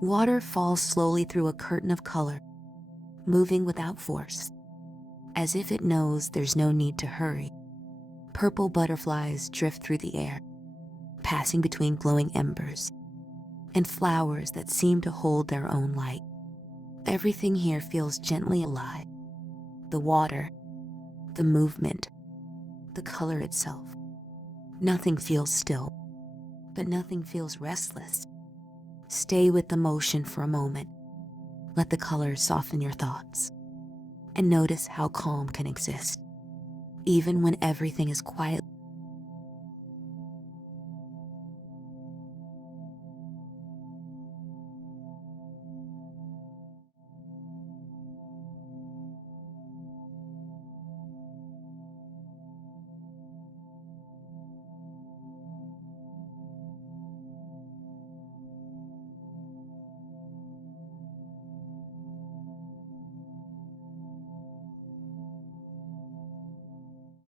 Water falls slowly through a curtain of color, moving without force, as if it knows there's no need to hurry. Purple butterflies drift through the air, passing between glowing embers, and flowers that seem to hold their own light. Everything here feels gently alive. The water, the movement, the color itself. Nothing feels still, but nothing feels restless. Stay with the motion for a moment. Let the colors soften your thoughts, and notice how calm can exist, even when everything is quiet.